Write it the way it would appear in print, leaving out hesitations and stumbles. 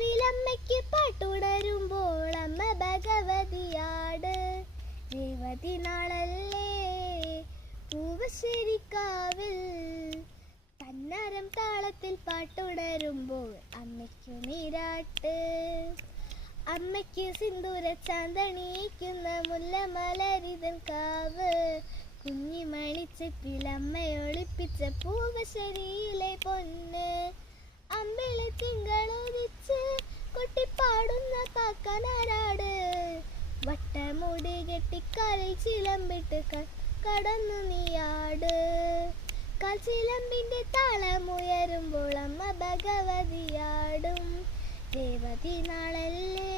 കാവിലമ്മയ്ക്ക് പാട്ടുണരുമ്പോൾ അമ്മ ഭഗവതിയാട്. രേവതി നാളല്ലേ പൂവശ്ശേരിക്കാവിൽ തന്നാരം താളത്തിൽ പാട്ടുണരുമ്പോൾ അമ്മയ്ക്കു നീരാട്ട്. അമ്മയ്ക്ക് സിന്ദൂര ചാന്തണിയിക്കുന്ന മുല്ലമലരിതൻ കാവ്. കുഞ്ഞിമണിച്ചെപ്പിൽ അമ്മയൊളിപ്പിച്ച പൂവശ്ശേരിയിലെ പൊന്ന്. അമ്പിളി തിങ്കളുദിച്ച് കൊട്ടിപ്പാടുന്ന കാക്കനാരാട്. വട്ടമുടി കെട്ടിക്കാലിൽ ചിലമ്പിട്ട് കടന്നു നീയാട്. കാൽച്ചിലമ്പിന്റെ താളമുയരുമ്പോൾ അമ്മ ഭഗവതിയാടും. രേവതി നാളല്ലേ